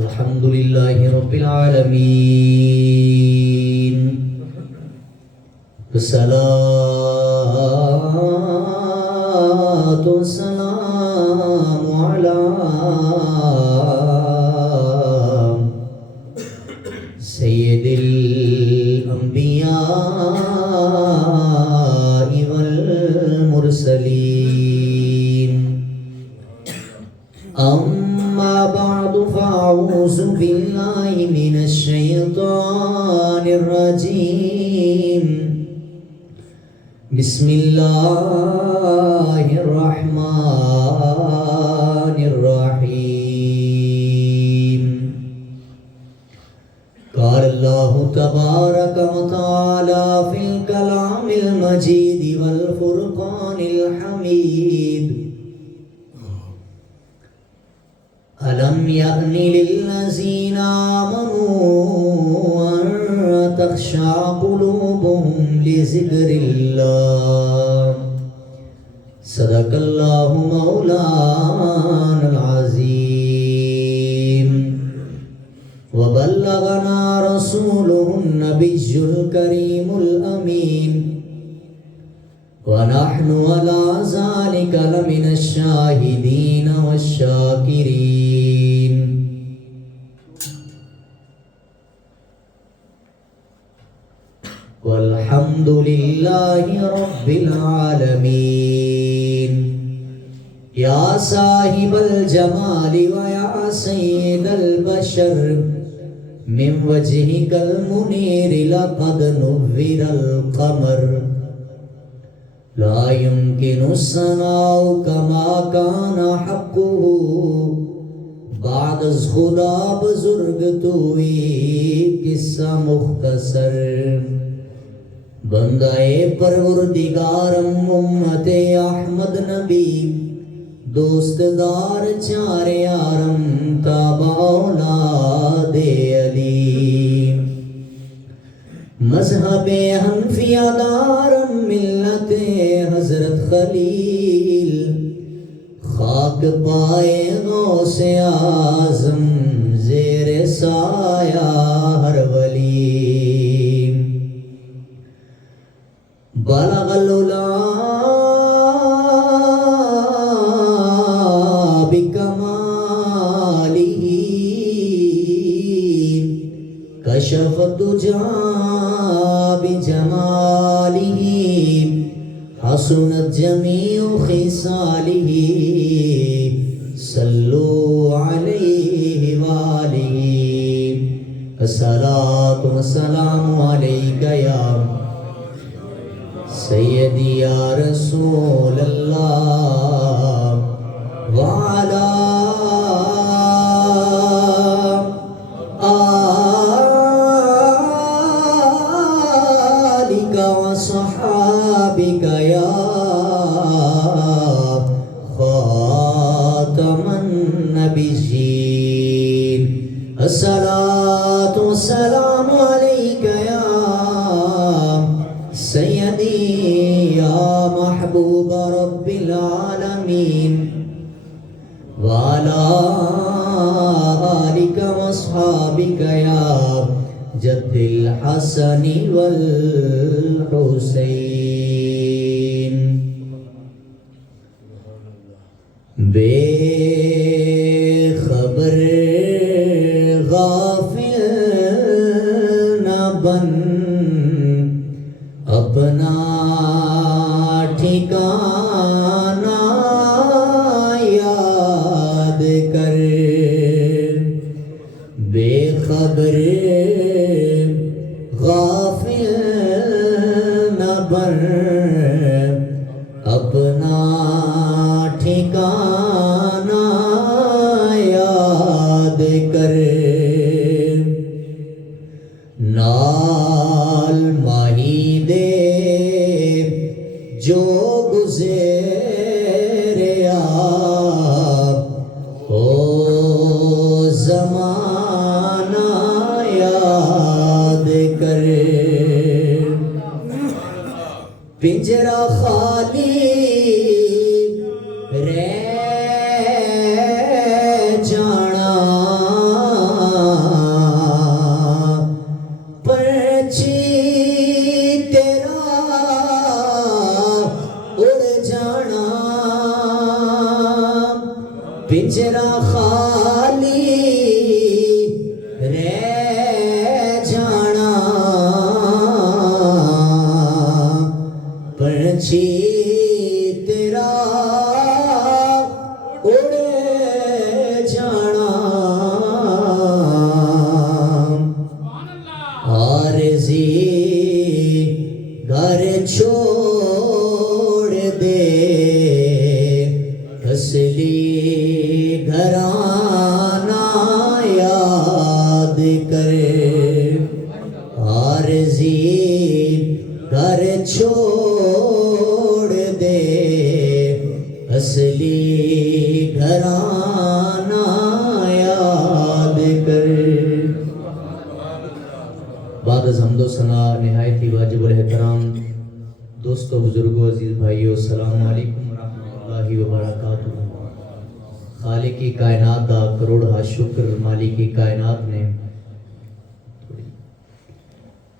الحمد لله رب العالمين والصلاة والسلام على سيد الأنبياء والمرسلين أما بعد فأعوذ بالله من الشيطان الرجيم بسم الله الرحمن الرحيم قال الله تبارك وتعالى في الكلام المجيد والفرقان الحميد ألم يأن للذين آمنوا أن تخشع قلوبهم لذكر الله صدق الله مولانا العظيم وبلغنا رسوله النبي الكريم الأمين ونحن على ذلك لمن الشاهدين والشاكرين والحمد لله رب العالمين يا صاحب الجمال ويا سيد البشر من وجهك المنير لقد نور القمر لا يمكن الثناء كما كان حقه بعد از خدا بزرگ توی قصہ مختصر بندہ پروردگارم امت احمد نبی دوست دار چار یارم تابع اولاد علی مذہب حنفیہ دارم ملت حضرت خلیل خاک پائے غوث اعظم زیر سایہ ہر ولی بلغ العلا بکمالہ کشف الدجی بجمالہ حسنت جمیع خصالہ صلو علیہ وآلہ الصلاة والسلام علیکہ یا سیدی یا رسول اللہ وعلا آلک وصحابک یا خاتم النبیین الصلاة والسلام علیکہ یا سیدی یا محبوب رب العالمین وعلا آلک واصحابک یا جد الحسن والحسین بے خبر غافل نہ بن اپنا ٹھکانہ یاد کر بے خبر غافل نہ بن اپنا ٹھکانہ یاد کر نال ماہی دے جو گزرے او زمانہ یاد کر پنجرہ خالی رہ جانا پنجرا خالی رہ جانا پنچھی تیرا اڑ جانا عارضی گھر چھوڑ دے اصلی گھرانا یاد کر عارضی گھر چھوڑ دے اصلی گھرانا یاد کر. بعد از حمد و ثنا نہایت ہی واجب الاحترام دوستو بزرگو عزیز بھائیو السلام علیکم ورحمۃ اللہ وبرکاتہ. خالق کائنات دا کروڑا شکر مالک کائنات نے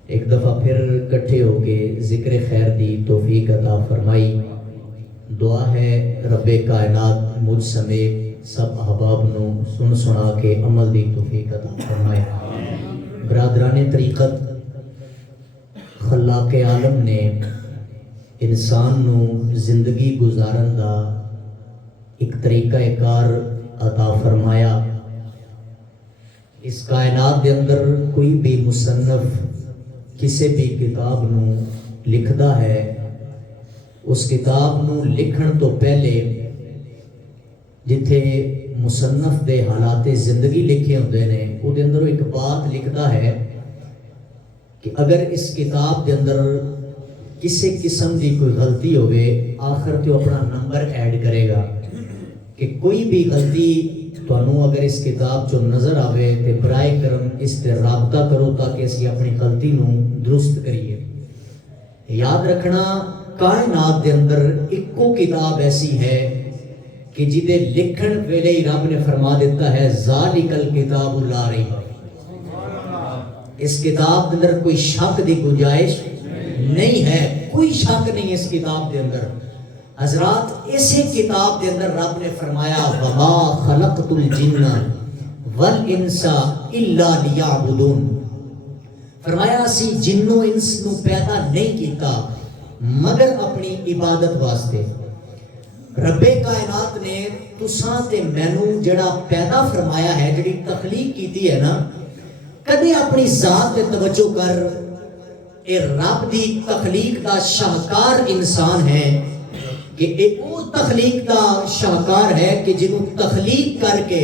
ایک دفعہ پھر کٹھے ہو کے ذکر خیر دی توفیق عطا فرمائی. دعا ہے رب کائنات مجھ سمیت سب احباب نو سن سنا کے عمل دی توفیق عطا فرمائے. برادران طریقت خلاق عالم نے انسان نو زندگی گزارن دا ایک طریقہ کار عطا فرمایا. اس کائنات دے اندر کوئی بھی مصنف کسی بھی کتاب نو لکھدا ہے اس کتاب نو لکھن تو پہلے جتھے مصنف دے حالات زندگی لکھے ہوندے نے او دے اندر ایک بات لکھدا ہے کہ اگر اس کتاب دے اندر کسی قسم دی کوئی غلطی ہوئے آخر تو اپنا نمبر ایڈ کرے گا کہ کوئی بھی غلطی تانوں اگر اس کتاب چو نظر آوے تے برائے کرم اس تے رابطہ کرو تاکہ اسی اپنی غلطی نو درست کریے. یاد رکھنا کائنات دے اندر ایکو کتاب ایسی ہے کہ جدے لکھن ویلے رب نے فرما دیتا ہے ذالک الکتاب لا ریب. اس کتاب دے اندر کوئی شک دی گنجائش نہیں ہے, کوئی شک نہیں اس کتاب دے اندر. حضرات اسی کتاب دے اندر رب نے فرمایا وما خلقت الجن والانس الا لیعبدون. فرمایا اسی جنو انس نو پیدا نہیں کیتا مگر اپنی عبادت واسطے. رب کائنات نے تساں تے مینوں جڑا پیدا فرمایا ہے جڑی تخلیق کیتی ہے نا کدے اپنی ذات تے توجہ کر. اے رب دی تخلیق دا شاہکار انسان ہے کہ اے او تخلیق دا شاہکار ہے کہ جنوں تخلیق کر کے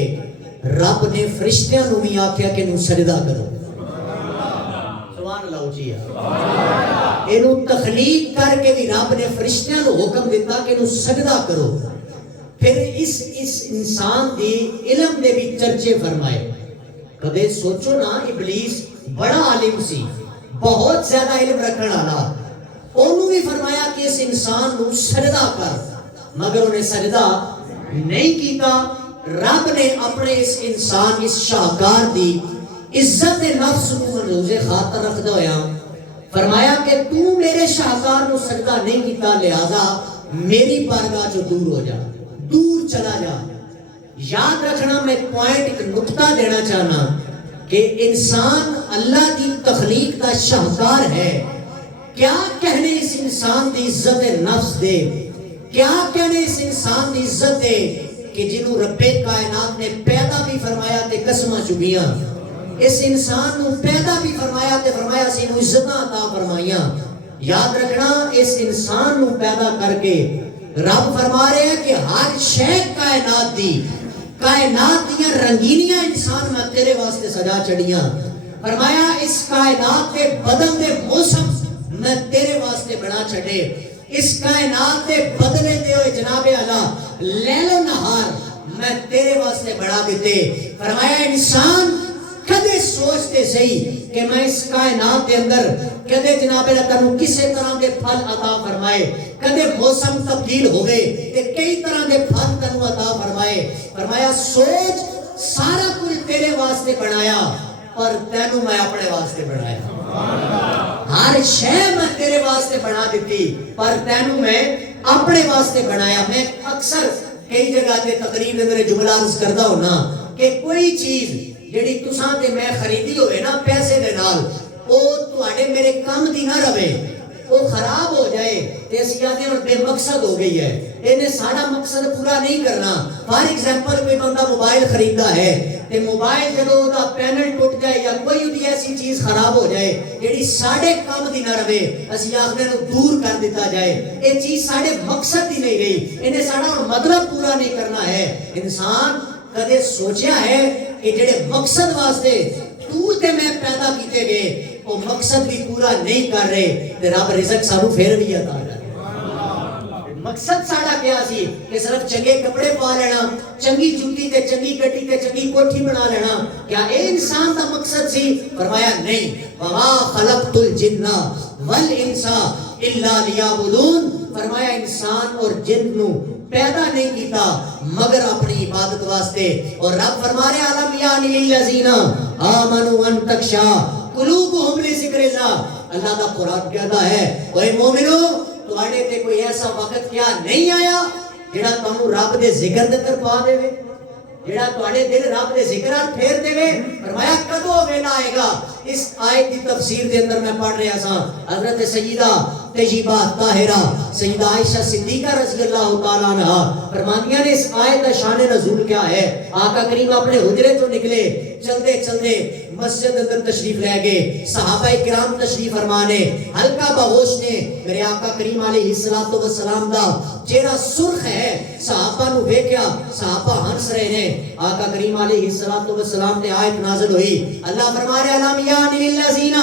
رب نے فرشتیاں نو بھی آکھیا کہ نو سجدہ کرو. سبحان اللہ اچھی ہے. اینو تخلیق کر کے بھی رب نے فرشتیاں نو حکم دیتا کہ نو سجدہ کرو. پھر اس انسان دی علم دے بھی چرچے فرمائے. کدے سوچو نا ابلیس بڑا عالم سی, بہت زیادہ علم رکھنے والا, انہوں بھی فرمایا کہ اس انسان نو سجدہ کر مگر انہیں سجدہ نہیں کیتا. رب نے اپنے اس انسان اس شاہکار دی عزت نفس کو منوز خاطر رکھدا ہویا فرمایا کہ تو میرے شاہکار نو سجدہ نہیں کیتا لہذا میری بارگاہ جو دور ہو جا, دور چلا جا. یاد رکھنا میں پوائنٹ ایک نقطہ دینا چاہنا کہ انسان اللہ دی تخلیق دا شاہکار ہے. کیا کہنے اس انسان دی عزت نفس دے, کیا کہنے اس انسان دی عزت دے کہ جنہوں رب کائنات نے پیدا بھی فرمایا تے قسمہ چبیاں, اس انسان نو پیدا بھی فرمایا تے فرمایا سی نو عزتاں عطا فرمائیاں. یاد رکھنا اس انسان نو پیدا کر کے رب فرما رہے ہیں کہ ہر شے کائنات دی, کائنات دیاں رنگینیاں انسان میں تیرے واسطے سجا چڑیاں. فرمایا اس کائنات کے بدل دے موسم میں تیرے واسطے بنا چھڑے, اس کائنات دے بدلے دے ہوئے جناب اللہ لیل و نہار میں تیرے واسطے بنا دیتے. فرمایا انسان کدے سوچتے صحیح کہ میں اس کائنات دے اندر کدے جناب اللہ تنو کسے طرح دے پھل عطا فرمائے, کدے موسم تبدیل ہوئے تے کئی طرح دے پھل تنو عطا فرمائے. فرمایا سوچ سارا کچھ تیرے واسطے بنایا پر تینوں میں اپنے واسطے بنایا. ہر شے میں تیرے واسطے بنا دیتی پر تینوں میں اپنے واسطے بنایا. میں اکثر کئی جگہ تے تقریر دے جملہ عرض کردا ہونا کہ کوئی چیز جڑی تساں تے میں خریدی ہوئے نا پیسے دے نال او تواڈے میرے کم دی نہ رہے، وہ خراب ہو جائے تے اسی آدھے اور بے مقصد ہو گئی ہے، انہیں سارا مقصد پورا نہیں کرنا۔ فار ایگزامپل کوئی بندہ موبائل خریدا ہے تے موبائل جدو دا پینل ٹوٹ جائے یا کوئی بھی ایسی چیز خراب ہو جائے جیڑی ساڑھے کام دی نہ رہے، اسی آخنے نو دور کر دیتا جائے، یہ چیز ساڑھے مقصد دی نہیں گئی، انہیں ساڑھا مطلب پورا نہیں کرنا ہے۔ انسان کدے سوچیا ہے کہ جڑے مقصد واسطے تو تے میں پیدا کیتے گئے وہ مقصد بھی پورا نہیں کر رہے تے رب رزق سانو پھر بھی عطا کر۔ مقصد ساڑا کیا سی کہ صرف چنگے کپڑے پا لینا، چنگی جوتی تے چنگی گڈی تے چنگی کوٹھی بنا لینا، کیا اے انسان دا مقصد سی؟ فرمایا نہیں، وما خلقت الجن والانس الا لیعبدون، فرمایا انسان اور جن نو پیدا نہیں کیتا مگر اپنی عبادت واسطے۔ اور رب فرما رہے عالم یعنی للذین آمنوا ان تخشع قلوبہم لذکر اللہ، اللہ دا قرآن کہتا ہے اے مومنو تواڈے تے کوئی ایسا وقت کیا نہیں آیا جڑا تانوں رب دے ذکر دے تر پا دے، جڑا تواڈے دل رب دے ذکر نال پھیر دے۔ فرمایا کدوں ویلا آئے گا؟ اس آیت کی تفسیر دے اندر میں پڑھ رہا سا، حضرت سیدہ طیبہ طاہرہ سیدہ عائشہ صدیقہ رضی اللہ تعالیٰ عنہ فرماندیاں نے اس آیت کا شان نزول کیا ہے۔ آقا کریم اپنے حجرے تو نکلے، چلتے چلتے مسجد اندر تشریف لے گئے، صحابہ کرام تشریف فرمانے، ہلکا بہوش نے میرے آقا کریم علیہ السلام دا چہرہ سرخ ہے، صحابہ نو ویکھیا، صحابہ ہنس رہے ہیں۔ آقا کریم علیہ السلام تے آیت نازل ہوئی، اللہ فرما رہے علام یعنی للذین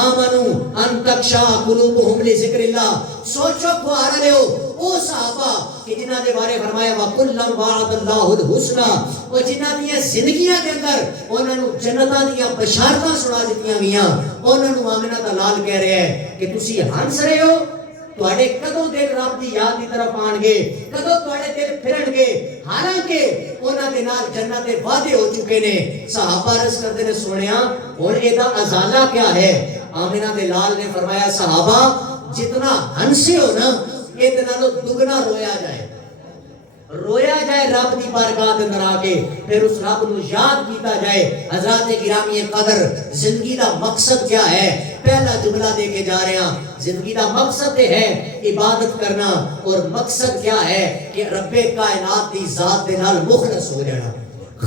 آمنوا ان تخشع قلوبہم لذکر اللہ، سوچو پوار رہے ہو او صحابہ کہ جنہ دے بارے فرمایا وَكُلًّا وَعَدَ اللَّهُ الْحُسْنَى، وہ جنہ دیاں زندگیاں دے اندر انہوں نے جنتاں دیاں بشارتاں سنا دیتیاں گیاں، انہوں نے آمنہ دلال کہہ رہے ہیں کہ تسی ہنس رہے ہو، تواڈے کدوں دل رب دی یاد دی طرف آن گے، کدوں تواڈے دل پھرن گے، حالانکہ انہاں دے نال جنت دے وعدے ہو چکے نے۔ صحابہ عرض کرتے نے سنیا ہن ایدا ازالہ کیا ہے؟ آمنہ دے لال نے فرمایا صحابہ جتنا ہنسے ہو نا اتنا تو دگنا رویا جائے رب دی بارگاہ دے اندر آ کے، پھر اس رب نو یاد کیتا جائے۔ حضرات گرامی قدر زندگی دا مقصد کیا ہے؟ پہلا جملہ دے کے جا رہے ہیں، زندگی دا مقصد ہے عبادت کرنا، اور مقصد کیا ہے کہ رب کائنات دی ذات دے نال مخلص ہو جانا،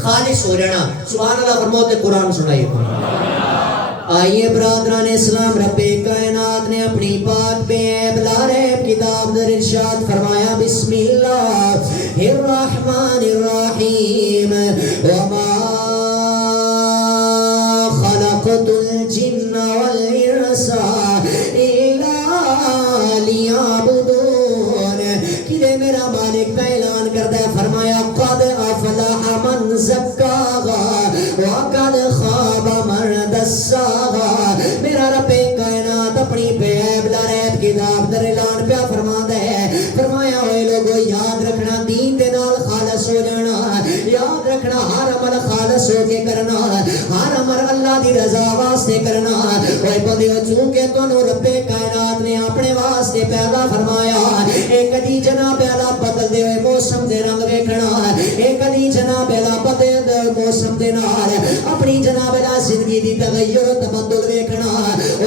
خالص ہو جانا۔ سبحان اللہ فرماؤ تے قرآن سنائیے۔ آئیے برادران اسلام، رب کائنات نے اپنی پاک بے عیب لاریب کتاب در ارشاد فرمایا بسم اللہ الرحمن الرحیم وما خلقت الجن والانس الا لیعبدون، کہ میرا مالک کا اعلان کرتا ہے، فرمایا قد افلح من زکاہا وقد خاب من دساہا۔ میرا رب کائنات اپنی بے عیب لاریب کتاب در اعلان پہ فرماتا ہے، فرمایا اے لوگو یاد رکھنا دین دے نال خالص ہو جانا، یاد رکھنا ہر عمل خالص ہو کے کرنا، ہر عمل اللہ دی رضا واسطے کرنا۔ اے بندیو چونکہ تانوں رب کائنات نے اپنے واسطے پیدا فرمایا، اے کدی جناب اللہ بدل دے ہوئے موسم دے رنگ ویکھنا، اے کدی جناب اللہ بدل دے موسم دے نال اپنی جناب اللہ زندگی دی تغیر و تبدل ویکھنا۔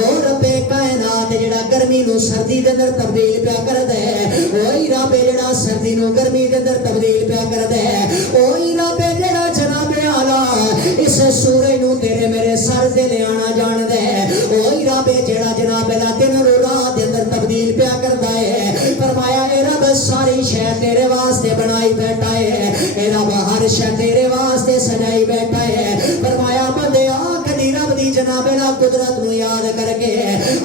اور رب کائنات جڑا گرمی نو سردی دے اندر تبدیل پیا کردا ہے، وہی رب جڑا سردی نو گرمی دے اندر تبدیل پیا کردا ہے، وہی رب جڑا جناب اعلی اس سورج نو تیرے میرے سر تے لے آنا جاندا ہے، وہی رب جڑا جناب اللہ دن نو رات دے اندر تبدیل پیا کردا ہے۔ فرمایا اے رب ساری شے تیرے واسطے بنائی بیٹھا ہے، اے رب ہر شے تیرے واسطے سجائی بیٹھا ہے۔ فرمایا بندے کدی رب دی جناب اللہ قدرت نو یاد کر کے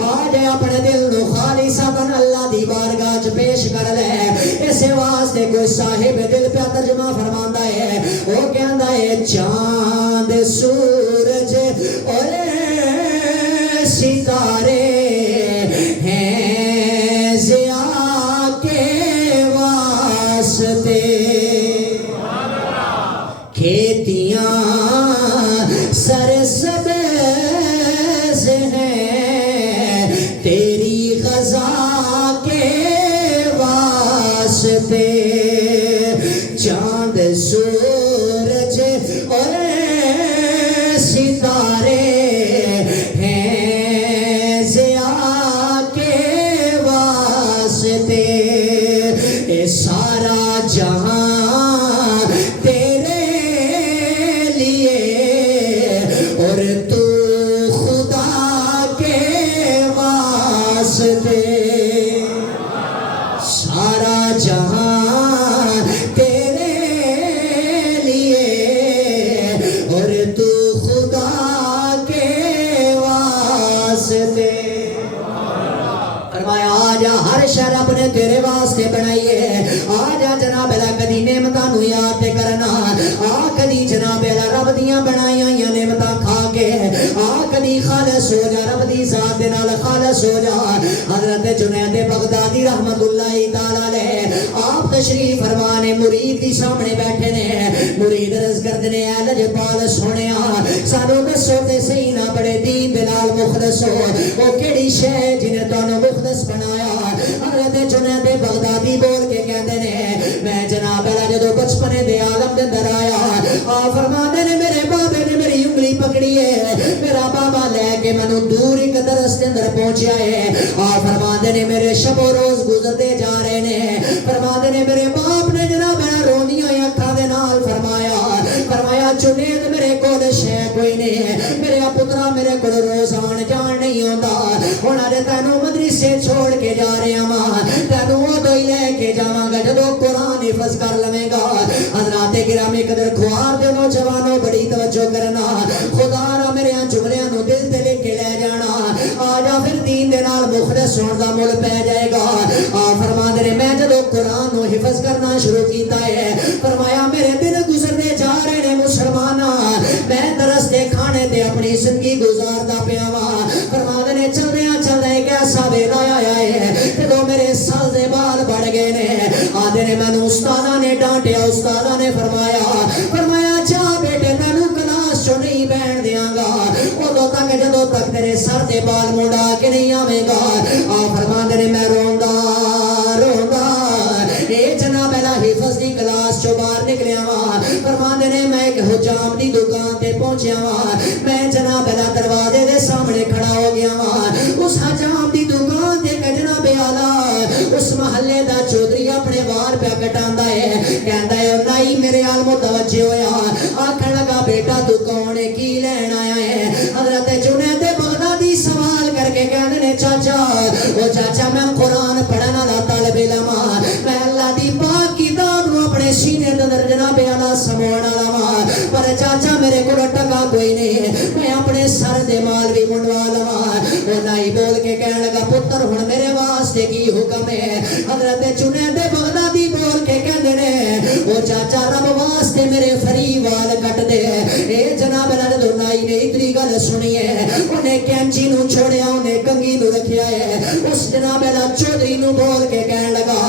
آ جائے اپنے دل نو خالصاً اللہ دی بارگاہ چ پیش کر لے۔ اس واسطے کوئی صاحب دل پہ ترجمہ فرماندا ہے، وہ کہندا ہے چاند سورج اور ستارے ہیں ضیاء کے واسطے، کھیتیاں سرسبز ہیں تیری غذا کے واسطے، سورج اور ستارے ہیں ضیاء کے واسطے، اے سارا جہاں تیرے لیے اور تو خدا کے واسطے، سارا جہاں تیرے لیے اور تو خدا کے واسطے۔ فرمایا آجا ہر شے رب نے تیرے واسطے بنائی ہے، آجا جناب اللہ کدی نعمتاں نو یاد تے کرنا، آ کدی جناب اللہ رب دیاں بنائیاں یا نعمتاں کھا کے، آ کدی خالص ہو جا رب دی ذات دے نال خالص ہو جا۔ حضرت جنید بغدادی رحمت اللہ تعالی علیہ آپ تشریف فرمانے مرید دی سامنے بیٹھے نے، مرید عرض کردے نے اے لجپال سونیا سانو دسو تے صحیح نہ بڑے دین دے نال مخلص ہو، او کیڑی شے جنے تانوں مخلص بنایا؟ حضرت جنید بغدادی بول کے کہندے نے میں جناب اللہ جدو بچپنے دے عالم دے اندر آیا، آ فرماندے نے میرے بابے نے میری انگلی پکڑی ہے، میرا بابا لے کے منو دور ایک درس کے اندر پہنچیا ہے، آ فرماندے نے میرے شب و روز گزرتے جا رہے نے، فرماندے نے میرے باپ نے جناب رونیاں اکھاں دے نال فرمایا جنید میرے کول شے کوئی نہیں، میرے پترا میرے کول روز آن جان نہیں ہوندا، ہن اج تینوں مدرسے چھوڑ کے جا رہے ہاں، تینوں ادو ہی لے کے جاواں گا جدو قرآن حفظ کر لویں گا۔ حضرات گرامی قدر خوار دے نوجوانوں بڑی توجہ کرنا، خدا را میرے جملیاں نو دل تے لے کے لے جانا، آجا پھر دین دے نال مخلص ہون دا مل پہ جائے گا۔ فرماندے نے میں جدو قرآن نو حفظ کرنا شروع کیتا ہے، فرمایا میرے دن گزرنے جا رہے نے مسلمانہ، میں درس دے کھانے تے اپنی زندگی گزاردا پیا وا۔ فرماندے نے چلدیاں چلدے ایک ایسا ویلا آیا ہے جدو میرے سر دے بال بڑھ گئے نے، آدھے نے مینوں استاداں نے ڈانٹیا، استاداں نے فرمایا جا بیٹے تینوں کلاس چوں نہیں بہن دیاں گا ادو تک جدو تک تیرے سر دے بال منڈا کے نہیں آویں گا۔ فرماندے نے میں روندا اے جناب اللہ حفظ دی کلاس چوں باہر نکلیا وا، فرماندے نے میں ایک حجام دی دکان تے پہنچیا وا، میں جناب اللہ دروازے دے سامنے کھڑا ہو گیا وا، اس حجام دی دکان تے جناب اعلیٰ اس محلے دا چودھری اپنے وار پہ کٹاندا ہے، کہندا ہے نائی میرے آل متوجہ ہویا، آکھن لگا بیٹا تو کون ہے کی لین آیا ہے؟ حضرت جنید بغدادی سوال کر کے کہندے نے چاچا میں قرآن پڑھن والا طالب علم ہاں، میں اللہ دی پاک کتاب نو اپنے سینے تے اندر جناب اعلیٰ سماؤن والا ہاں، پر چاچا میرے کول ٹکا کوئی نہیں، میں اپنے سر دے مال بھی منڈوا لواں۔ وہ نائی بول کے کہن لگا پتر ہن میرے واسطے کی حکم ہے؟ حضرت جنید بغدادی بول کے کہندے نے او چاچا رب واسطے میرے فری وال کٹ دے۔ اے جناب اللہ نائی نے اتنی گل سنی ہے، انہیں کینچی نو چھوڑیا، انہیں کنگھی نو رکھیا ہے، اس جناب اللہ چودھری نو بول کے کہن لگا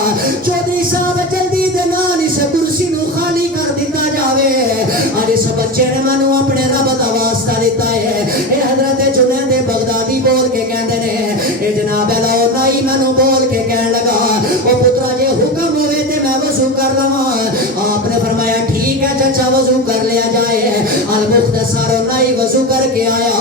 چودھری صاحب جلدی دے نال اس کرسی نو خالی کر دیتا جاوے، اج اس بچے نے مینوں اپنے رب دا واسطہ دیتا ہے۔ اے حضرت جنید بغدادی بول کے کہندے نے اے جناب اللہ نائی مینوں بول کے کہن لگا او پترا جے حکم ہوئے تے میں وضو کر لواں؟ آپ نے فرمایا ٹھیک ہے چچا وضو کر لیا جائے۔ المختصر نائی وضو کر کے آیا،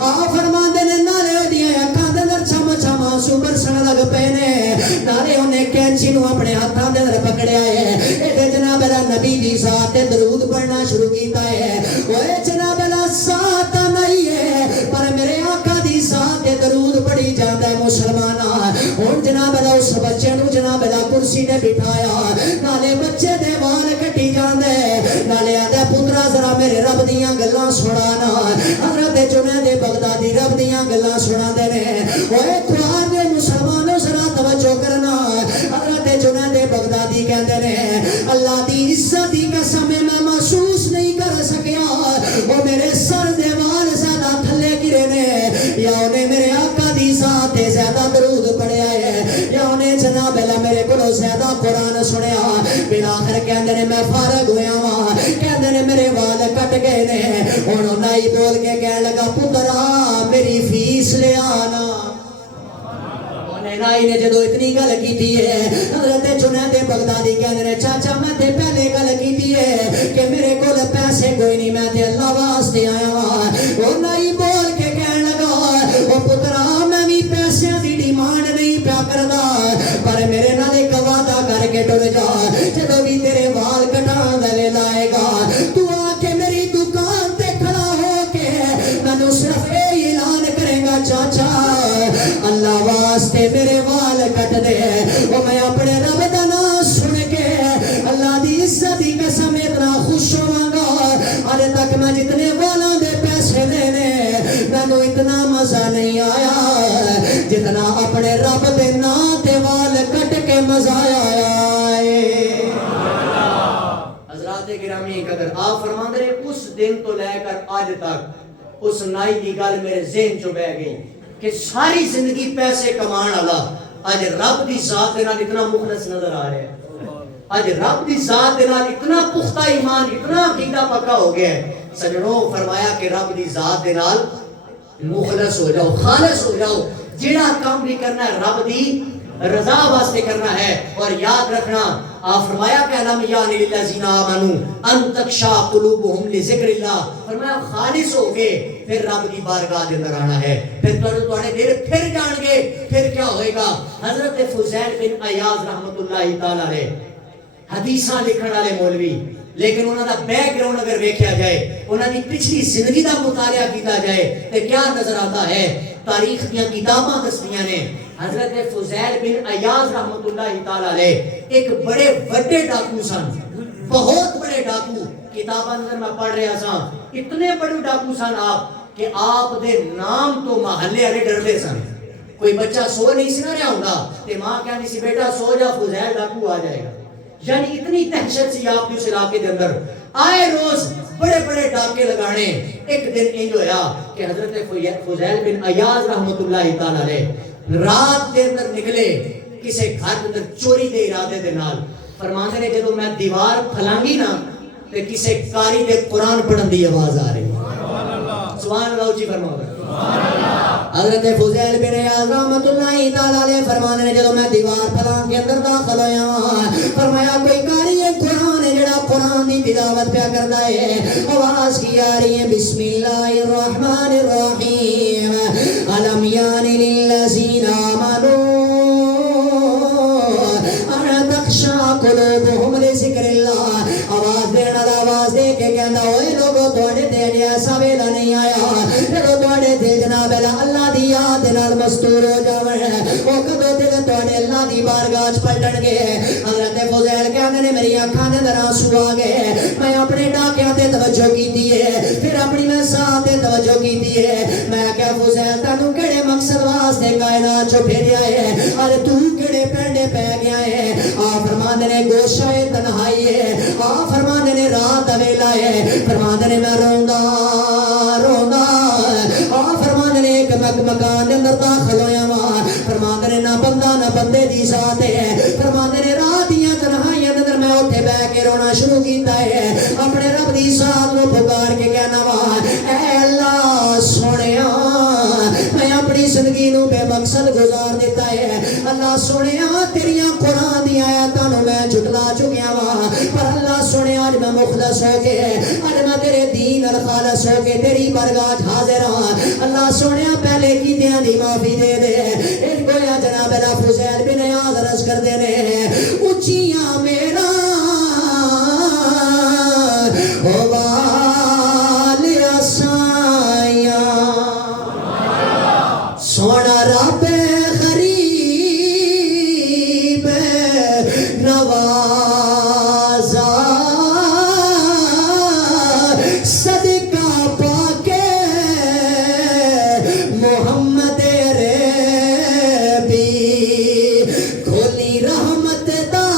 آپ فرماندے نے نالے دیاں اکھاں دے اندر چم چم آنسو برسن لگ پے نے، نالے انہیں کینچی نو اپنے ہاتھاں دے اندر پکڑیا ہے، اے جناب اللہ نبی دی ذات تے درود پڑھنا شروع کیتا ہے۔ اوے جناب اللہ ذات نہیں ہے پر میرے آقا دی ذات تے درود پڑھی جاندا ہے مسلماناں۔ ہن جناب اللہ اس بچے نو جناب اللہ کرسی تے بٹھایا، نالے بچے دے وال کٹی جاندے، نالے آدھا پترا ذرا میرے رب دیاں گلاں سنانا۔ حضرت جنید بغدادی رب دیاں گلاں سنا دے نے۔ اوے خوار دے مسلمانوں ذرا توجہ کرنا، حضرت جنید بغدادی کہندے نے اللہ دی عزت دی قسم میں محسوس نہیں کر سکیا وہ میرے سر دے وال زیادہ تھلے گرے نے، یا انہیں میرے آقا دی ذات تے زیادہ درود پڑھیا ہے، یا انہیں جناب اللہ میرے کولوں زیادہ قرآن سنیا۔ بالآخر کہندے نے میں فارغ ہویا ہاں، کہندے نے میرے وال کٹ گئے نے، ہن نائی بول کے کہن لگا پترا میری فیس لے آنا۔ نائی نے جدو اتنی گل کیتی ہے، حضرت جنید بغدادی کہندے نے چاچا میں تے پہلے گل کیتی ہے تیرے وال کٹان دے ویلا آئے گا تو آ کے میری دکان تے کھڑا ہو کے مینوں صرف اے اعلان کرے گا چاچا اللہ واسطے میرے وال کٹ دے وہ میں اپنے رب دا نام سن کے اللہ دی عزت دی قسم اتنا خوش ہوں گا آج تک میں جتنے والاں دے پیسے دینے مینوں اتنا مزہ نہیں آیا جتنا اپنے رب دے نام تے وال کٹ کے مزہ آیا ہے حضرات گرامی قدر آپ فرماندے رہے اس دن تو لے کر آج تک اس نائی دی گل میرے ذہن چ بہ گئی کہ ساری زندگی پیسے کمان والا آج رب دی ذات دے نال اتنا مخلص نظر آ رہا ہے آج رب دی ذات دے نال اتنا پختہ ایمان اتنا عقیدہ پکا ہو گیا ہے سجنوں فرمایا کہ رب دی ذات دے نال مخلص ہو جاؤ خالص ہو جاؤ جیڑا کام بھی کرنا ہے رب دی رضا واسطے کرنا ہے اور یاد رکھنا آپ فرمایا کہ علم یعنی للذین آمنوا ان تخشع قلوبہم لذکر اللہ فرمایا خالص ہو گے پھر رب کی بارگاہ دے اندر آنا ہے پھر تھوڑے دیر پھر جان گے پھر کیا ہوئے گا حضرت فضیل بن عیاض رحمت اللہ تعالی علیہ حدیثاں لکھن والے مولوی لیکن انہوں دا بیک گراؤنڈ اگر دیکھا جائے انہوں دی پچھلی زندگی دا مطالعہ کیتا جائے تو کیا نظر آتا ہے تاریخ دیاں کتاباں دستیاں نے حضرت فضیل بن عیاض رحمت اللہ تعالی علیہ ایک بڑے بڑے ڈاکو سن بہت بڑے ڈاکو کتاباں اندر میں پڑھ رہا سا اتنے بڑے ڈاکو سن آپ کہ آپ دے نام تو محلے والے ڈردے سن کوئی بچہ سو نہیں سی نہ رہا ہوگا تے ماں کہندی سی بیٹا سو جا فضیل ڈاکو آ جائے گا یعنی اتنی دہشت سی آپ کی اس علاقے کے اندر آئے روز بڑے بڑے ڈاکے لگانے ایک دن انج ہویا کہ حضرت فضیل بن عیاض رحمت اللہ تعالی علیہ رات دے اندر نکلے کسی گھر کے اندر چوری دے ارادے دے نال فرماندے نے جدوں میں دیوار پھلانگی نا تے کسی قاری دے قرآن پڑھن دی آواز آ رہی سبحان اللہ جی فرماؤ حضرت فضیل بن عیاض رحمت اللہ تعالی علیہ فرمانے نے جدوں میں دیوار پھلان کے اندر داخل ہویا فرمایا کوئی قاری قرآن ہے جڑا قرآن دی تلاوت پیا کردا ہے آواز کی آ رہی ہے بسم اللہ الرحمن الرحیم علم یعنی للذین آمنوا ان تخشع قلوبہم لذکر اللہ آواز دینا آواز دے کے کہندا اوے لوگو تواڈے دل ایسا ویلا نہیں آیا جدوں تواڈے دل جناب اللہ دی یاد نال مستور ہو جاوے او کدوں دل تواڈے اللہ دی بارگاہ وچ پلٹن گے حضرت فضیل کہندے نے میری اکھاں دے اندر آنسو آ گئے میں اپنے ڈاکیاں تے توجہ کیتی ہے پھر اپنی میں ساتھ تے توجہ کیتی ہے میں کہ فضیل تانوں کیڑے مقصد واسطے کائنات چوں بھیجیا ہے ارے تو کیڑے پینڈے پے گیا ہے آپ فرماندے نے گوشہ تنہائی ہے آپ فرماندے نے رات دا ویلا ہے فرماندے نے میں روندا روندا آپ فرماندے نے ایک مکان دے اندر داخل ہویا وا فرماندے نے نہ بندہ نہ بندے دی ذات ہے فرماندے نے رات دیاں تنہائیاں دے اندر میں اوتھے بیٹھ کے رونا شروع کیتا ہے اپنے رب دی ذات نو پکار کے کہنا وا اے اللہ سونیا میں اپنی زندگی نو بے مقصد گزار دیتا ہے اللہ سونیا تیریاں قرآن دی آیاتاں نو میں جھٹلا چکیا وا پر اللہ سونیا اج میں مخلص ہو کے اج میں تیرے دین اور خالص ہو کے تیری بارگاہ حاضر ہاں اللہ سونیا پہلے کیتیاں دی معافی دے دے اس گویا جناب فضیل بن عیاض عرض کردے نے اونچیاں میرا او والیاں سایاں سونا رب غریب نوازا صدقہ پاکے محمد ربی کھولی رحمت دا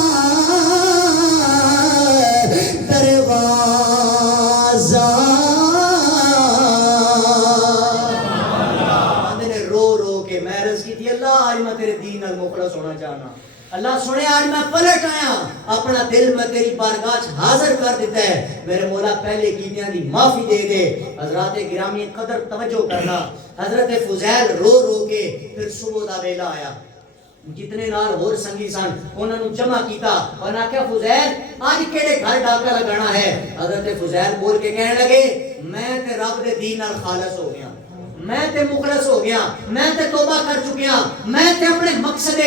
دروازہ اللہ آج میں تیرے دین نال مخلص ہونا چاہنا اللہ سنے آج میں پلٹ آیا اپنا دل میں تیری بارگاہ حاضر کر دیتا ہے میرے مولا پہلے کیتیاں دی معافی دے دے حضرات گرامی قدر توجہ کرنا حضرت فضیل رو رو کے پھر صبح دا ویلا آیا جتنے نال اور سنگی سن انہوں نے جمع کیتا اور نہ کہا فضیل آج کیڑے گھر ڈاکا لگانا ہے حضرت فضیل بول کے کہنے لگے میں تے رب دے دین نال خالص ہو گیا میں تے مخلص ہو گیا، میں تے توبہ کر چکیا، میں تے اپنے مقصد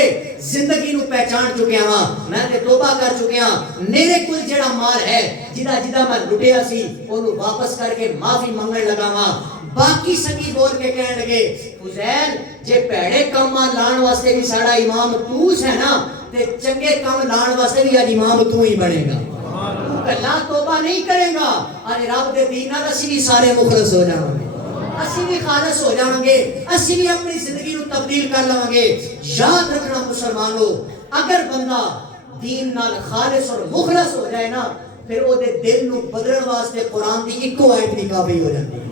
زندگی نو پہچان چکیا ہاں، میں تے توبہ کر چکیا، میرے کل جڑا مال ہے جدا جدا میں لٹیا سی اونوں واپس کر کے معافی منگن لگا ہاں۔ باقی سنگی بول کے کہنے لگے فضیل جے پیڑے کام لان واسطے بھی ساڑا امام تو ہے نا تے چنگے کام لان واسطے بھی آج امام تو ہی بنے گا، اللہ توبہ نہیں کرے گا، ارے رب دے دین نال اسی بھی سارے مخلص ہو جاؤں گے، اسی بھی خالص ہو جاؤں گے، اسی بھی اپنی زندگی نو تبدیل کر لوں گے۔ یاد رکھنا مسلمانوں، اگر بندہ دین نال خالص اور مخلص ہو جائے نا پھر او دے دل نو بدلن واسطے قرآن دی ایکو آیت نہیں کافی ہو جاتی ہے۔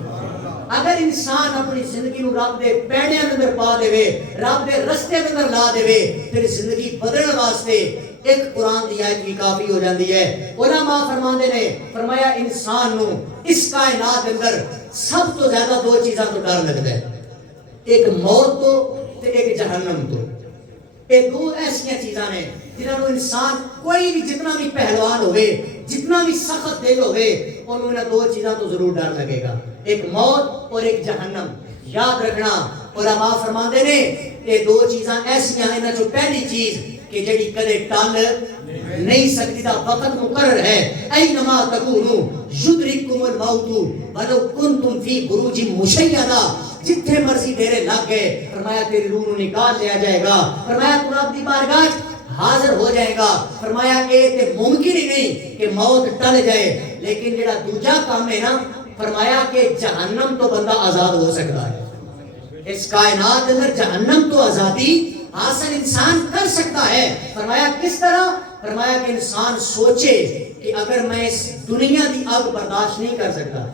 اگر انسان اپنی زندگی نو رب دے پیڑے اندر پا دے وے، رب دے رستے اندر لا دے وے، پھر زندگی بدلن واسطے ایک قرآن دی آیت بھی کافی ہو جاندی ہے۔ علماء فرماندے نے فرمایا انسان نو اس کائنات اندر سب تو زیادہ دو چیزاں تو ڈر لگتا ہے، ایک موت تو تے ایک جہنم تو۔ یہ دو ایسی چیزاں نے جنہاں نو انسان کوئی بھی جتنا بھی پہلوان ہوئے، جتنا بھی سخت دل ہوئے، انہوں نے دو چیزاں تو ضرور ڈر لگے گا، ایک موت اور ایک جہنم۔ یاد رکھنا علماء فرماندے نے یہ دو چیزاں ایسی ہیں، انہاں چوں پہلی چیز کہ جڑی کدے ٹل نہیں سکتی دا وقت مقرر ہے، اینما تکونوا یدرککم الموت ولو کنتم فی بروج مشیدہ، جتھے مرضی ڈیرے لگ گئے فرمایا تیری روح نو نکال لیا جائے گا، فرمایا تو رب دی بارگاہ حاضر ہو جائے گا، فرمایا اے تے ممکن ہی نہیں کہ موت ٹل جائے، لیکن جڑا دوجا کام ہے نا فرمایا کہ جہنم تو بندہ آزاد ہو سکتا ہے، اس کائنات اندر جہنم تو آزادی حاصل انسان کر سکتا ہے۔ فرمایا کس طرح؟ فرمایا کہ انسان سوچے کہ اگر میں اس دنیا دی آگ برداشت نہیں کر سکتا،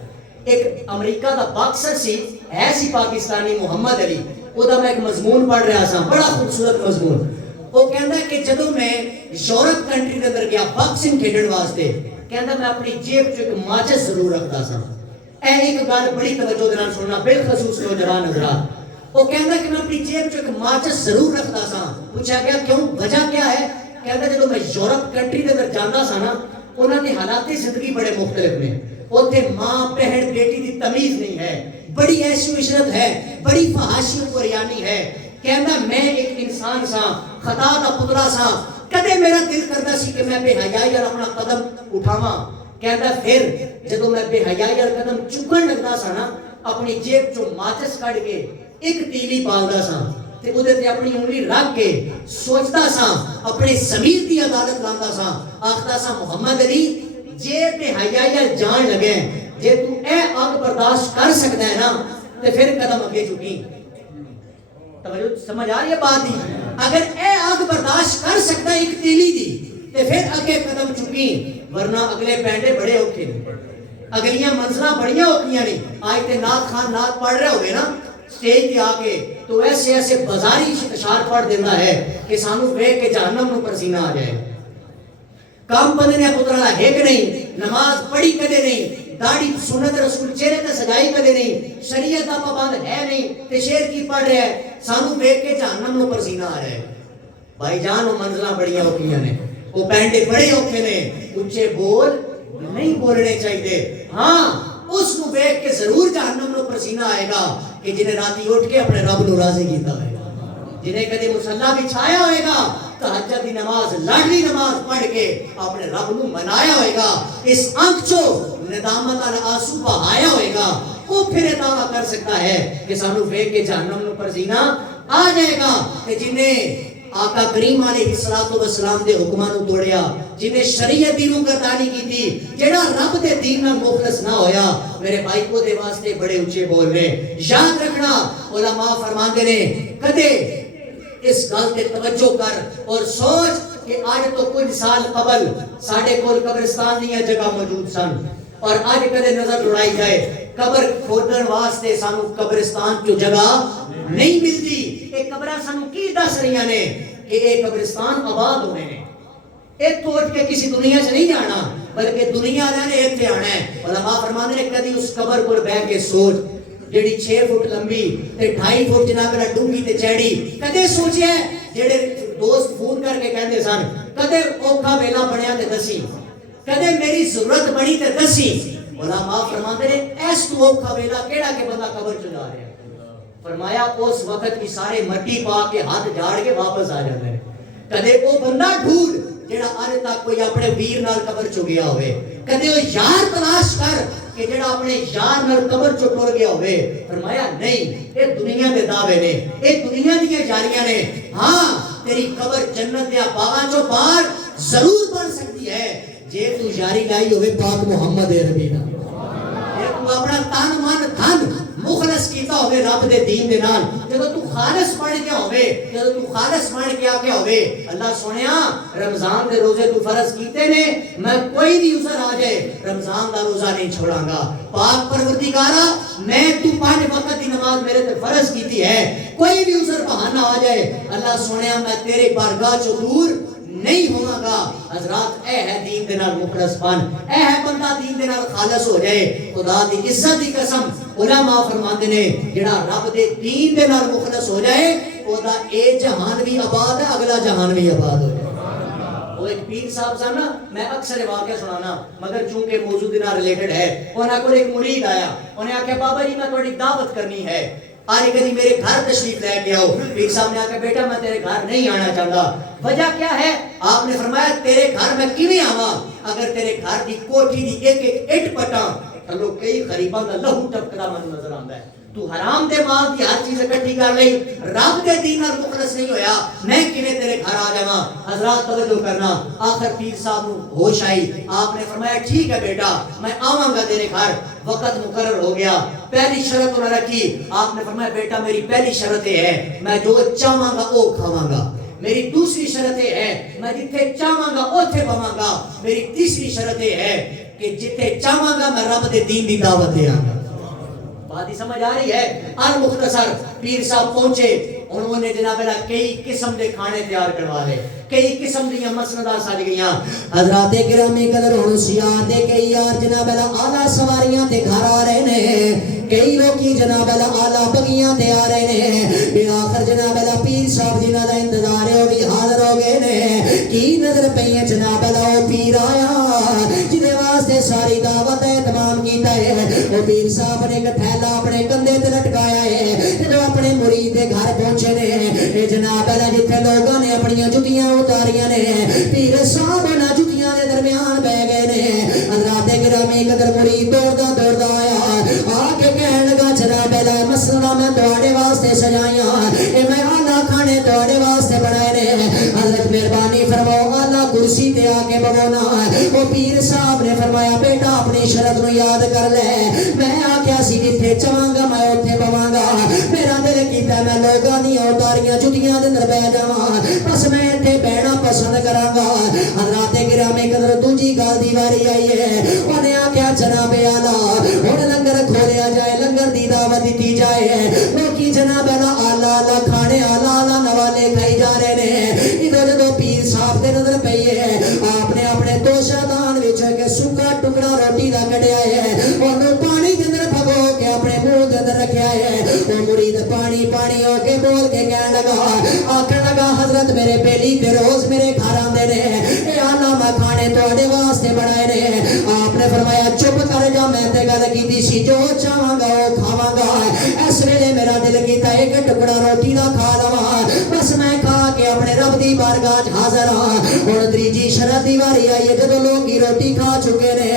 ایک امریکہ دا باکسر سی ہے سی پاکستانی محمد علی، او دا میں ایک مضمون پڑھ رہا سا، بڑا خوبصورت مضمون، وہ کہندا ہے کہ جدوں میں یورپ کنٹری دے اندر گیا باکسنگ کھیڈن واسطے، کہندا میں اپنی جیب چ ایک ماچس ضرور رکھدا سا۔ اے ایک گل بڑی توجہ دے نال سننا بالخصوص نوجوان حضرات، وہ کہندا کہ میں اپنی جیب چ ایک ماچس ضرور رکھدا سا۔ پوچھا گیا کیوں، وجہ کیا ہے؟ کہندا جدوں میں یورپ کنٹری دے اندر جاندا سا نا انہاں دے حالات زندگی بڑے مختلف نے، اوتھے ماں بہن بیٹی دی تمیز نہیں ہے، بڑی ایشی و عشرت ہے، بڑی فحاشی و ریانی ہے۔ کہندا میں ایک انسان سا، خطا دا پتلا سا، کدے میرا دل کردا سی کہ میں بے حیائی نال اپنا قدم اٹھاواں۔ کہندا پھر جدوں میں بے حیائی نال قدم چکن لگدا سا نا اپنی جیب چوں ماچس کڈ کے ایک تیلی پالدا سا تے اودے تے اپنی انگلی رکھ کے سوچدا سا، اپنے ضمیر دی عدالت لاندا سا، آخدا سا محمد علی جے بے حیائی نال جان لگے جے تو اے آگ برداشت کر سکدا ہے نا تے پھر قدم اگے چکی۔ توجہ سمجھ آ رہی ہے بات دی؟ اگر اے آگ برداشت کر سکتا ہے ایک تیلی دی تے پھر اگے قدم چکی، ورنہ اگلے پینڈے بڑے اوکھے نے، اگلیاں منزلہ بڑیاں اوکھیاں نے۔ آج تے نعت خان نعت پڑھ رہے ہوئے نا سٹیج تے آ کے تو ایسے ایسے بازاری اشعار پڑھ دینا ہے کہ سانو ویکھ کے جہنم نو پسینہ آ جائے۔ کام بندے نے پترا ہیک نہیں، نماز پڑھی کدے نہیں، داڑھی سنت رسول چہرے تے سجائی کدے نہیں، شریعت دا پابند ہے نہیں تے شعر کی پڑھ رہا ہے، سانو ویکھ کے جہنم نو پسینہ آ رہا ہے۔ بھائی جان وہ منزلہ بڑیاں اوکھیاں نے، وہ پینڈے بڑے اوکھے نے، اونچے بول نہیں بولنے چاہیے۔ ہاں اس نو ویکھ کے ضرور جہنم نو پسینہ آئے گا کہ جنہیں راتی اٹھ کے اپنے رب نو راضی کیتا ہوئے گا، جنہیں کدے مصلی بچھایا ہوئے گا، تہجد دی نماز لاڈلی نماز پڑھ کے اپنے رب نو منایا ہوئے گا، اس آنکھ چو ندامت اور آنسو بہایا ہوئے گا، وہ پھر دعویٰ کر سکتا ہے کہ سانو ویکھ کے جہنم نو پسینہ آ جائے گا۔ کہ جنہیں آقا کریم علیہ السلام دے حکماں نو توڑیا، جنہیں شریعت دی روگردانی کی تھی، جڑا رب دے دین نال مخلص نہ ہویا، میرے بھائی کو دے واسطے بڑے اونچے بول رہے۔ یاد رکھنا علماء فرماندے نے کدے اس گل تے توجہ کر اور سوچ کہ آج تو کچھ سال قبل ساڈے کول قبرستان دیاں جگہ موجود سن، اور آج کدے نظر دوڑائی جائے قبر کھودن واسطے سانو قبرستان جو جگہ نہیں ملتی۔ ایک قبرہ سانو کی دس رہی نے کہ ایک قبرستان آباد ہونے نے، ایک توڑ کے کسی دنیا سے نہیں جانا بلکہ دنیا نے ایتھے آنا ہے۔ علماء فرماندے نے کدی اس قبر کو بیٹھ کے سوچ جیڑی 6 فٹ لمبی تے 2.5 فٹ جناب ڈونگی تے چیڑی، کدے سوچیا جڑے دوست فون کر کے کہندے سن کدے اوکھا ویلا بنیا تے دسی، کدے میری ضرورت بنی تے دسی۔ علماء فرماندے نے اس تو اوکھا ویلا کیڑا کہ بندہ قبر چ جا رہا ہے، فرمایا اس وقت کی سارے مٹی پا کے ہاتھ جھاڑ کے واپس آ جاتے ہیں. کدے وہ بندہ ڈھونڈ جڑا آج تک کوئی اپنے ویر نال قبر چ گیا ہوئے. کدے وہ یار تلاش کر کہ جڑا اپنے یار نال قبر چ ٹر گیا ہوئے. فرمایا نہیں، یہ دنیا دے دعوے نے، یہ دنیا دی جاریاں نے. ہاں تیری قبر جنت دے باغاں چوں باہر ضرور بن سکتی ہے جے تو یاری لائی ہوئے پاک محمد عربی نال. جے تو اپنا تن من دھن مخلص کیتا ہوئے رب دے دین دے نال، جدوں تو خالص بن گیا ہوئے، جدوں تو خالص بن کے آ گیا ہوئے. اللہ سونیا رمضان دے روزے تو فرض کیتے نے، میں کوئی بھی عذر آ جائے رمضان دا روزہ نہیں چھوڑاں گا. پاک پروردگارا میں تو 5 وقت دی نماز میرے تے فرض کیتی ہے، کوئی بھی عذر بہانہ آ جائے اللہ سونیا میں تیرے بارگاہ چوں دور نہیں ہوگا گا. حضرات اے ہے دین دے نال مخلص بن، اے ہے بندہ دین دے نال خالص ہو جائے. خدا دی عزت دی قسم علماء فرماندے نے جڑا رب دے دین دے نال مخلص ہو جائے او دا اے جہان بھی آباد ہے، اگلا جہان بھی آباد ہو جائے. وہ ایک پیر صاحب سن نا، میں اکثر واقعہ سنانا مگر چونکہ موضوع دے نال ریلیٹڈ ہے. انہاں کول ایک مرید آیا، انہیں آکھیا بابا جی میں تہاڈی دعوت کرنی ہے، آج کدی میرے گھر تشریف لے کے آؤ. پیر صاحب نے آکھا بیٹا میں تیرے گھر نہیں آنا چاہتا. وجہ کیا ہے؟ آپ نے فرمایا تیرے گھر میں کیویں آواں اگر تیرے گھر دی کوٹھی دی ایک ایک اٹ پٹاں تھلو کئی غریباں دا لہو ٹپکدا مینوں نظر آندا ہے. تو حرام دے مال دی ہر چیز اکٹھی کر لئی، رب دے دین نال مخلص نہیں ہویا، میں کیویں تیرے گھر آ جاواں؟ حضرات توجہ کرنا. آخر پیر صاحب نوں ہوش آئی، آپ نے فرمایا ٹھیک ہے بیٹا میں آواں گا تیرے گھر. وقت مقرر ہو گیا. پہلی شرط انہوں نے رکھی. آپ نے فرمایا بیٹا میری پہلی شرط یہ ہے میں جو چاہواں گا وہ کھاواں گا. میری دوسری شرط یہ ہے میں جتھے چاہواں گا اوتھے پواں گا. میری تیسری شرط یہ ہے کہ جتھے چاہواں گا میں رب دے دین دی دعوت دیاں گا. بات ہی سمجھ آ رہی ہے؟ المختصر پیر صاحب پہنچے، انہوں نے جناب اللہ کئی قسم دے کھانے تیار کروا لے، کئی قسم دیاں مسندہ سج گئیاں. حضرات گرامی قدر ہوشیار دے کئی یار جناب اللہ اعلیٰ سواریاں تے گھر آ رہے نے، کئی لوکی جناب اللہ اعلیٰ بگیاں تے آ رہے نے. پھر آخر جناب اللہ پیر صاحب جنہ دا انتظار ہے وہ بھی حاضر ہو گئے نے. کی نظر پئی ہے جناب اللہ وہ پیر آیا جدے واسطے ساری دعوت ہے تمام کیتا ہے. وہ پیر صاحب نے ایک تھیلا اپنے کندھے تے لٹکایا ہے. جو اپنے مرید دے گھر پہنچے نے اے جناب اللہ جتھے لوگوں نے اپنی جتیاں اتاریاں نے، پیر صاحب نہ جتیاں دے درمیان بہ گئے نے. حضرات گرامی قدر مرید دوڑدا دوڑدا آیا، آ کے کہن لگا جناب اللہ مسئلہ میں تواڈے واسطے سجائیاں، اے میں اعلیٰ کھانے تواڈے واسطے بنائے نے. حضرت مہربانی فرماؤ اعلیٰ کرسی تے آ کے بونا. وہ پیر صاحب نے فرمایا بیٹا اپنی شرط نو یاد کر لے، میں آکھیا سی جتھے چاہواں گا میں اوتھے پواں گا. میرا دل کیتا میں لوگاں دی اتاریاں جتیاں دے اندر بیٹھ جاواں، بس میں ایتھے بیٹھنا پسند کراں گا. حضرات گرامی قدر دوجی گل دی واری آئی ہے. انہیں آکھیا جناب اعلیٰ ہن لنگر کھولیا جائے، لنگر دی دعوت دتی جائے. لوکی جناب اعلیٰ اعلیٰ کھانے اعلیٰ اعلیٰ نوالے کھائی جا رہے نے. ادھر جدوں پیر صاحب دے نظر پئی ہے، آپ نے اپنے توشادان وچ کہ سکا ٹکڑا روٹی دا کڈیا ہے، اونوں پانی دے اندر بھگو کے اپنے منہ دے اندر رکھیا ہے. وہ مرید پانی پانی ہو کے بول کے کہنے لگا، آکھن لگا حضرت میرے بیلی تے روز میرے گھر آندے نے، اے اعلیٰ میں کھانے تواڈے واسطے بنائے نے. آپ نے فرمایا چپ کر جا، میں تے گل کیتی سی جو چاہواں گا وہ کھاواں گا. اس ویلے میرا دل کیتا ایک ٹکڑا روٹی دا کھا لواں، بس میں کھا کے اپنے رب دی بارگاہ وچ حاضر ہاں. ہن تیجی شرط دی واری آئی ہے. جدوں لوگ روٹی کھا چکے نے،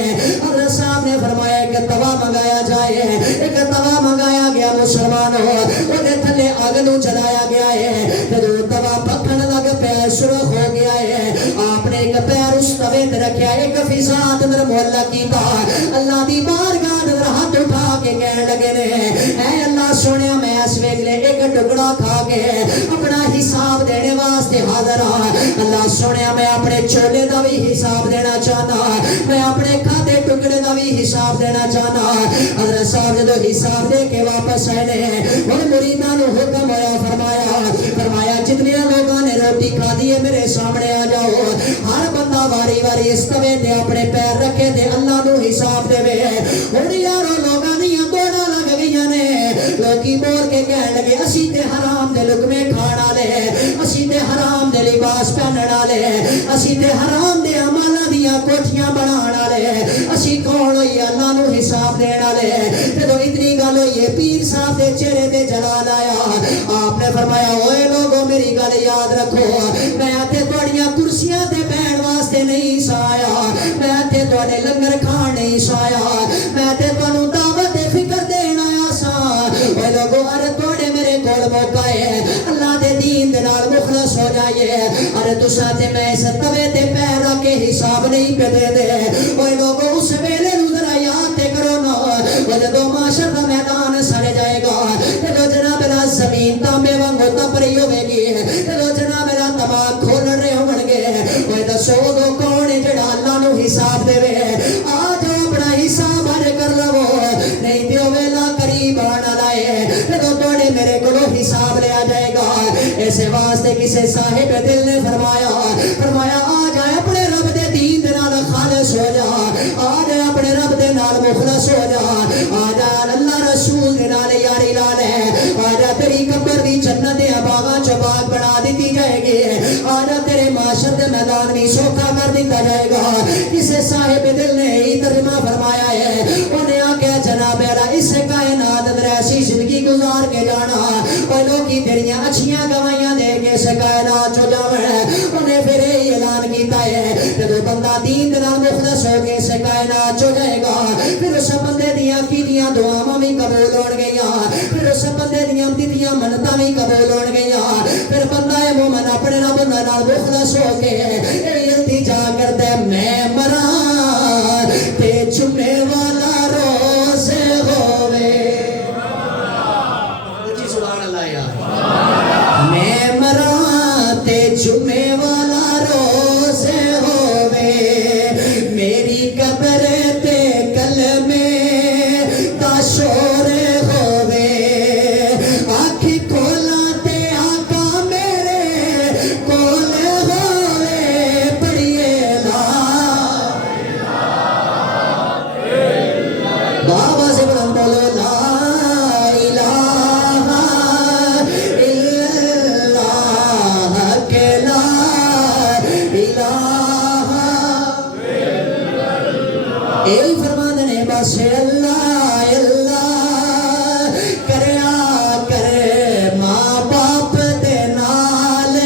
حضرت صاحب نے فرمایا ایک توا منگایا جائے. ایک توا منگایا گیا مسلمانوں، اودے تھلے اگ نو جلایا گیا ہے. جدوں توا پکھن لگ پیا سرخ ہو گیا ہے، آپ نے ایک پیر اس توے تے رکھیا، ایک فضا اندر معلق کیتا. اللہ دی بارگاہ اندر ہاتھ اٹھا کے کہنے لگے نے، اے اللہ سونیا میں اس ویلے ایک ٹکڑا کھا کے اپنا حساب دینے واسطے حاضر ہاں. اللہ سونیا میں اپنے چھولے دا بھی حساب دینا چاہنا، میں اپنے کھاتے ٹکڑے دا بھی حساب دینا چاہنا. حضرت صاحب جدو حساب دے کے واپس آئے نے، ان مریداں نو حکم ہویا، فرمایا جتنے لوگاں نے روٹی کھا دی ہے میرے سامنے آ جاؤ. ہر بندہ واری واری اس توے تے اپنے پیر رکھے تے اللہ نو حساب دے. ہن یارو لوگاں دیاں دوڑاں لگ گئیاں نے. لوکی بول کے کہن لگے اسی تے حرام دے لقمے کھان والے، اسی تے حرام دے لباس پہنن والے، اسی تے حرام دے عملاں دیاں کوٹھیاں بنا جان والے اسی کون ہوئی اللہ نو حساب دین والے جدو اتنی گل ہوئی ہے پیر صاحب دے چہرے تے جلال آیا آپ نے فرمایا اوے لوگو میری گل یاد رکھو میں تے تہاڈیاں کرسیاں تے بیٹھن واسطے نہیں سایا میں تے تہاڈے لنگر کھان نہیں سایا میں تے تانوں دعوت فکر دین آیا سا اوے لوگو ارے تہاڈے میرے کول موقع ہے اللہ دے دین دے نال مخلص ہو جائیے ارے تساں تے میں اس توے تے پیر رکھ کے حساب نہیں پہ دے دے اوے لوگو اس ویلے نوں ذرا یاد تے کرو نا جدو معاشر دا میدان سڑ جائے گا جدو جناب لا زمین تانبے وانگو تپ رہی ہوے گی جدو جناب لا دماغ کھول رہے ہون گے اوے دسو دو کون ہے جڑا اللہ نو حساب دے وے آ جاؤ اپنا حساب ہر کر لو نہیں تے ویلا قریب آنا لائے جدو توڑے میرے کولو حساب لیا جائے گا ایسے واسطے کسے صاحب دل نے فرمایا آ جائے اپنے رب دے دین دے نال خالص ہو جا آ جائے اپنے رب دے نال مخلص ہو جا آ جا اللہ رسول دے نال یاری لا لے آ جا تیری قبر دی جنت دے باغاں چ باغ بنا دیتی جائے گی آ جا تیرے معاشر دے میدان بھی سوکھا کر دیتا جائے گا کسے صاحب دل نے ہی ترجمہ فرمایا ہے انہیں آکھیا جناب اعلی اس کائنات اندر ایسی زندگی گزار کے جانا اور لوگی تیریاں اچھیاں گوائیاں دے کے اس کائنات چو جاویں انہیں پھر یہ اعلان کیتا ہے جدو بندہ دین دے نال مخلص ہو کے اس کائنات چو جائے گا پھر اس بندے دیاں کیتیاں دعاواں بھی قبول ہون گیاں پھر اس بندے دیاں دتیاں منتاں بھی قبول ہون گیاں پھر بندہ مومن اپنے رب نال مخلص ہو کے التجا کرتا ہے میں مراں تے جمعے والا روز ہووے سبحان اللہ یار میں مراں تے جمعے والا روز ہووے میری قبر تے کلمے دا شور ہووے آنکھ کھولا تے آقا میرے کول ہووے پڑھیے لا بابا سے بلند بولو لا بس اللہ اللہ کریا کرے ماں باپ دے نال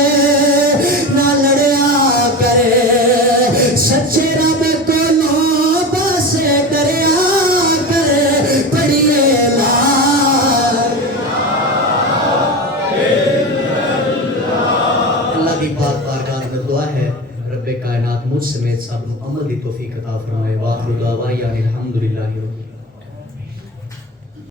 نہ لڑیا کرے سچے رب کولوں بس ڈریا کرے پڑھیے لا اللہ کی پاک بارگاہ میں دعا ہے رب کائنات مجھ سمیت سب عمل دی توفیق عطا فرمائے واخر دعوانا الحمدللہ رب